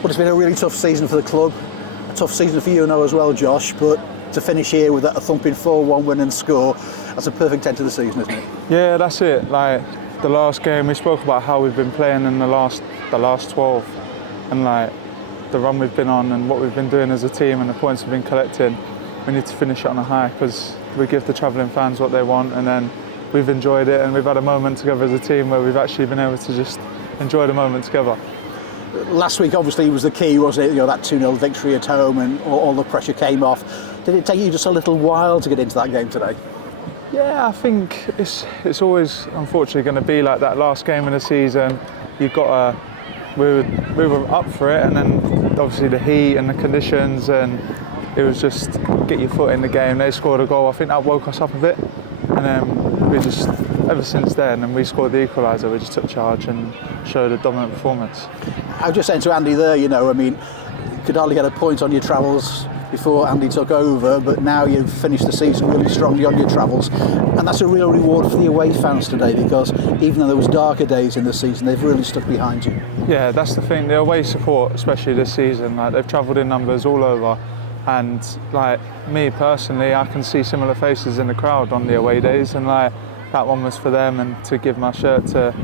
Well, it's been a really tough season for the club, a tough season for you and I as well, Josh, but to finish here with a thumping 4-1 win and score, that's a perfect end to the season, isn't it? Yeah, that's it. Like the last game, we spoke about how we've been playing in the last 12, and like the run we've been on and what we've been doing as a team and the points we've been collecting. We need to finish it on a high because we give the travelling fans what they want, and then we've enjoyed it and we've had a moment together as a team where we've actually been able to just enjoy the moment together. Last week obviously was the key, wasn't it? You know, that 2-0 victory at home and all the pressure came off. Did it take you just a little while to get into that game today? Yeah, I think it's always unfortunately going to be like that. Last game of the season, you've got we were up for it, and then obviously the heat and the conditions, and it was just get your foot in the game. They scored a goal. I think that woke us up a bit, and then we just ever since then, and we scored the equaliser. We just took charge and showed a dominant performance. I was just saying to Andy there, you know, I mean, you could hardly get a point on your travels before Andy took over, but now you've finished the season really strongly on your travels, and that's a real reward for the away fans today, because even though there was darker days in the season, they've really stuck behind you. Yeah, that's the thing. The away support, especially this season, like they've travelled in numbers all over, and like me personally, I can see similar faces in the crowd on the away days, and like that one was for them, and to give my shirt to,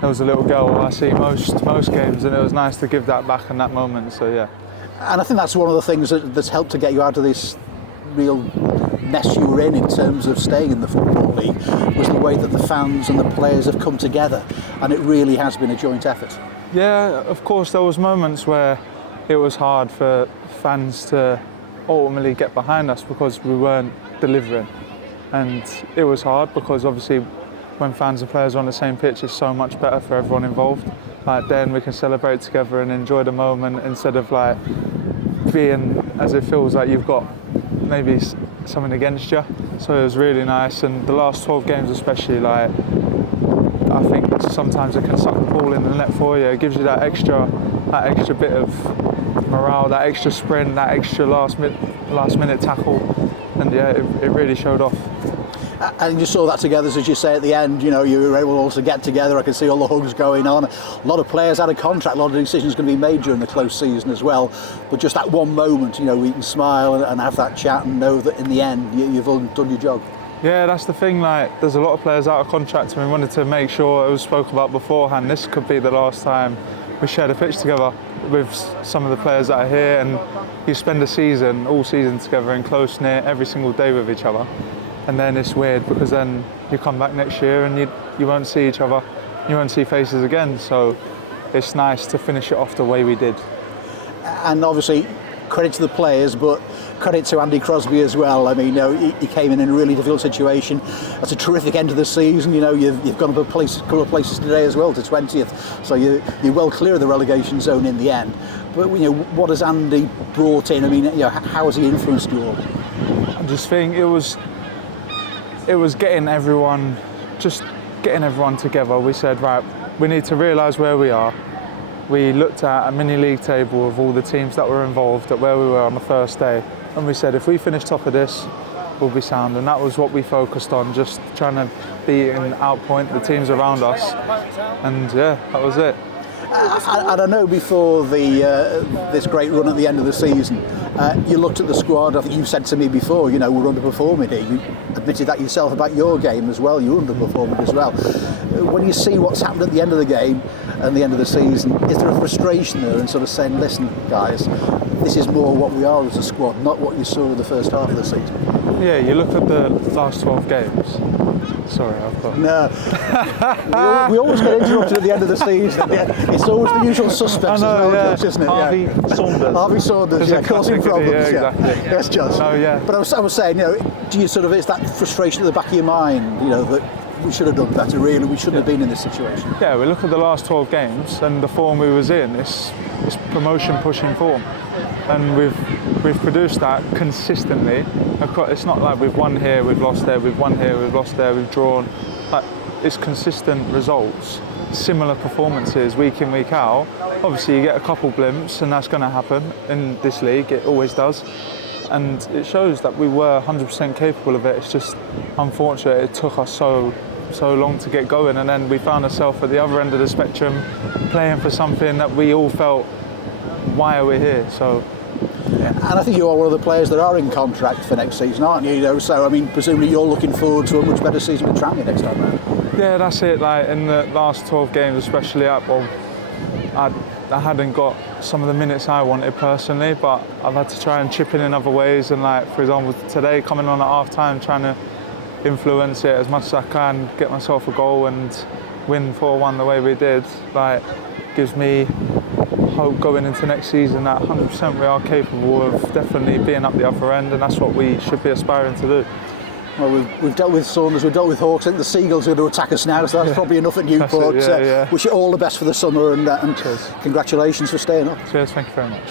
there was a little girl I see most games, and it was nice to give that back in that moment. So yeah. And I think that's one of the things that's helped to get you out of this real mess you were in terms of staying in the Football League, was the way that the fans and the players have come together, and it really has been a joint effort. Yeah, of course there was moments where it was hard for fans to ultimately get behind us because we weren't delivering, and it was hard because obviously when fans and players are on the same pitch, it's so much better for everyone involved. Like then we can celebrate together and enjoy the moment instead of like being as it feels like you've got maybe something against you. So it was really nice, and the last 12 games especially, like I think sometimes it can suck the ball in the net for you. It gives you that extra bit of morale, that extra sprint, that extra last minute tackle, and yeah, it really showed off. And you saw that together, as you say at the end, you know, you were able all to get together. I can see all the hugs going on. A lot of players had a contract, a lot of decisions going to be made during the close season as well. But just that one moment, you know, we can smile and have that chat and know that in the end you've done your job. Yeah, that's the thing, like there's a lot of players out of contract, and we wanted to make sure it was spoke about beforehand. This could be the last time we share the pitch together with some of the players that are here, and you spend all season together in close-knit every single day with each other. And then it's weird because then you come back next year and you won't see each other, you won't see faces again. So it's nice to finish it off the way we did. And obviously, credit to the players, but credit to Andy Crosby as well. I mean, you know, he came in a really difficult situation. That's a terrific end to the season. You know, you've gone up a couple of places today as well to 20th, so you're well clear of the relegation zone in the end. But you know, what has Andy brought in? I mean, you know, how has he influenced you all? I just think it was getting everyone together. We said, right, we need to realise where we are. We looked at a mini league table of all the teams that were involved at where we were on the first day, and we said if we finish top of this, we'll be sound. And that was what we focused on, just trying to beat and outpoint the teams around us. And yeah, that was it. And I know before this great run at the end of the season, you looked at the squad. I think you've said to me before, you know, we're underperforming here. You admitted that yourself about your game as well. You're underperforming as well. When you see what's happened at the end of the game and the end of the season, is there a frustration there and sort of saying, listen, guys, this is more what we are as a squad, not what you saw in the first half of the season? Yeah, you look at the last 12 games. Sorry, I've got... No. we always get interrupted at the end of the season. It's always the usual suspects as well, Josh, isn't it? Harvey Saunders, causing problems. Yeah, exactly. Yes, Josh. Oh, yeah. But I was saying, you know, do you sort of, is that frustration at the back of your mind, you know, that we should have done better, really, we shouldn't have been in this situation? Yeah, we look at the last 12 games and the form we was in, it's promotion-pushing form. And we've produced that consistently. It's not like we've won here, we've lost there, we've won here, we've lost there, we've drawn. Like, it's consistent results, similar performances week in, week out. Obviously you get a couple blimps, and that's going to happen in this league, it always does. And it shows that we were 100% capable of it. It's just unfortunate it took us so long to get going, and then we found ourselves at the other end of the spectrum playing for something that we all felt why are we here? So. Yeah. And I think you are one of the players that are in contract for next season, aren't you? You know, so I mean, presumably you're looking forward to a much better season with Tranmere next time round. Yeah, that's it. Like in the last 12 games, especially I hadn't got some of the minutes I wanted personally, but I've had to try and chip in other ways. And like, for example, today coming on at half time, trying to influence it as much as I can, get myself a goal and win 4-1 the way we did. Like, gives me hope going into next season that 100% we are capable of definitely being up the upper end, and that's what we should be aspiring to do. Well, we've dealt with Saunders, we've dealt with Hawks. I think the Seagulls are going to attack us now, so that's probably enough at Newport. Wish you all the best for the summer, and congratulations for staying up. Cheers, thank you very much.